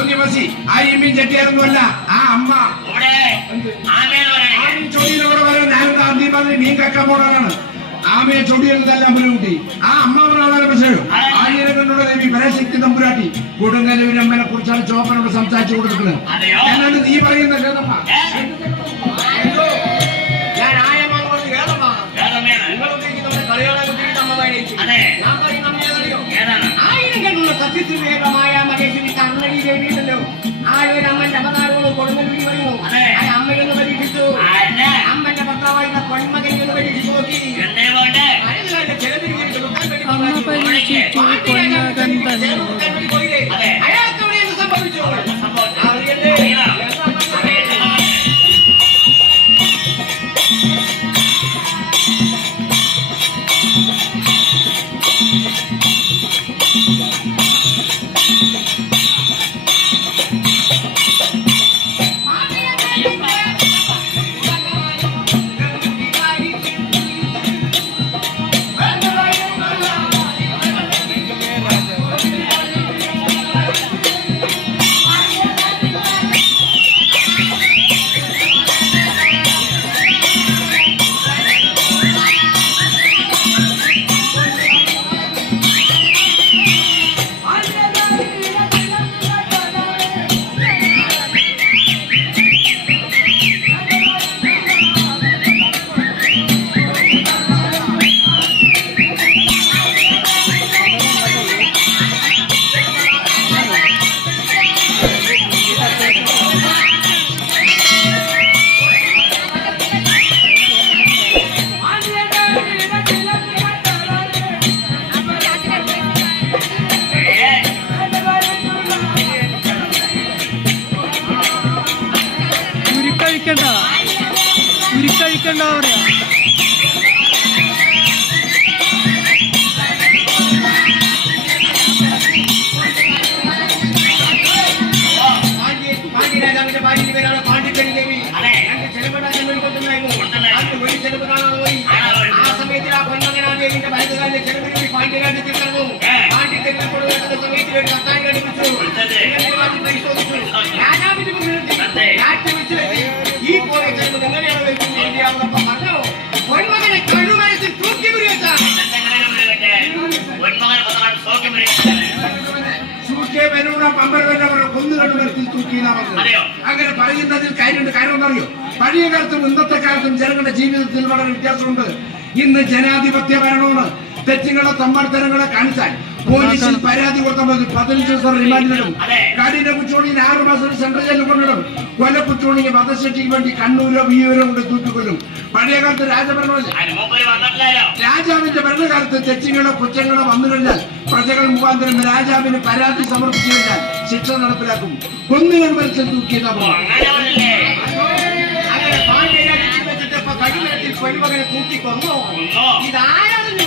ശൂന്യമസി ആ ഇമ്മീൻ ചെട്ടിയാരൊന്നുമല്ല ആ അമ്മ ചൊടിയിലൂടെ വരാൻ ഞാനെന്താ അന്തി പറഞ്ഞ് മീൻ കക്കാൻ പോടാനാണ് ആമയെ ചൊടിയെന്നതല്ല അമ്പലൂട്ടി ആ അമ്മാവനാണ് പക്ഷേ ആയിരങ്ങളുടെ ദേവി പരശക്തി തമ്പുരാട്ടി കൊടുങ്ങല്ലൂരമ്മനെ കുറിച്ചാണ് ചോപ്പനോട് സംസാരിച്ചു കൊടുക്കുന്നത് എന്നാണ് നീ പറയുന്നത് കേട്ടമ്മ ഞാൻ ആയമാനോട് ആയിരങ്ങളുള്ള സത്യത്തിൽ വേഗമായ മകേശ്വരി കണ്ണടി ദേവിയുണ്ടല്ലോ ആ ഒരു അമ്മന്റെ അവതാരങ്ങളും കൊടുങ്ങല്ലൂരി വരുന്നു ആ അമ്മയൊന്ന് പരീക്ഷിച്ചു അമ്മന്റെ ഭർത്താവായിരുന്ന പൊന്മകനെയൊന്ന് പരീക്ഷിച്ചു നോക്കി അയാൾക്കവിടെ സംഭവിച്ചു ഉരുക്കഴിക്കണ്ട പറയാ പാണ്ഡ്യരാജാവിന്റെ ഭാര്യയുടെ പേരാണ് പാണ്ഡിച്ചേരി ദേവി ചെലവ് കാണാതെ പോയി ആ സമയത്തിൽ ആ പൊന്മകനാ ദേവിന്റെ വലതുകാലിലെ ചെലവിൽ പാണ്ഡ്യരാജ്യത്തിൽ നടന്നു പാണ്ഡിച്ചേരി സമയത്തിൽ ഒരു കത്താൻ ഘടിപ്പിച്ചു പരിശോധിച്ചു രാജാവിന്റെ മുന്നിൽ ഈ പോലെ ചെലവ് എങ്ങനെയാണ് വെക്കുന്നത് പറഞ്ഞു പൊന്മകനെ കഴുമരത്തിൽ തൂക്കി പിടിവെച്ചാണ് അങ്ങനെ പറയുന്നതിൽ കാര്യമുണ്ട്. കാര്യമെന്നറിയോ? പഴയ കാലത്തും ഇന്നത്തെ കാലത്തും ജനങ്ങളുടെ ജീവിതത്തിൽ വളരെ വ്യത്യാസമുണ്ട്. ഇന്ന് ജനാധിപത്യ ഭരണമാണ്. തെറ്റുകളെ തമ്മാടിത്തരങ്ങളെ കാണിച്ചാൽ പോലീസിൽ പരാതി കൊടുത്താൽ 15 ദിവസം റിമാൻഡിലും കാടിന്റെ കുച്ചോണിന് 6 മാസം സെൻട്രൽ ജയിലിൽ കൊണ്ടിടും. കൊലക്കുച്ചോണിക്ക് വധശിക്ഷയ്ക്ക് വേണ്ടി കണ്ണൂരോ വിയൂരോ കൊണ്ട് തൂക്കിക്കൊല്ലും. പഴയ കാലത്ത് രാജഭരണമല്ലേ? രാജാവിന്റെ ഭരണകാലത്ത് തെറ്റുകളോ കുറ്റങ്ങളോ വന്നു കഴിഞ്ഞാൽ പ്രജകൾ മുഖാന്തരം രാജാവിന് പരാതി സമർപ്പിച്ചു കഴിഞ്ഞാൽ ശിക്ഷ നടപ്പിലാക്കും. കൊന്നുകൾ മരിച്ചാൽ തൂക്കിയതാ കഴിമരത്തിൽ പൊന്മകനെ തൂക്കി കൊന്നോ ഇതാരാണെന്ന്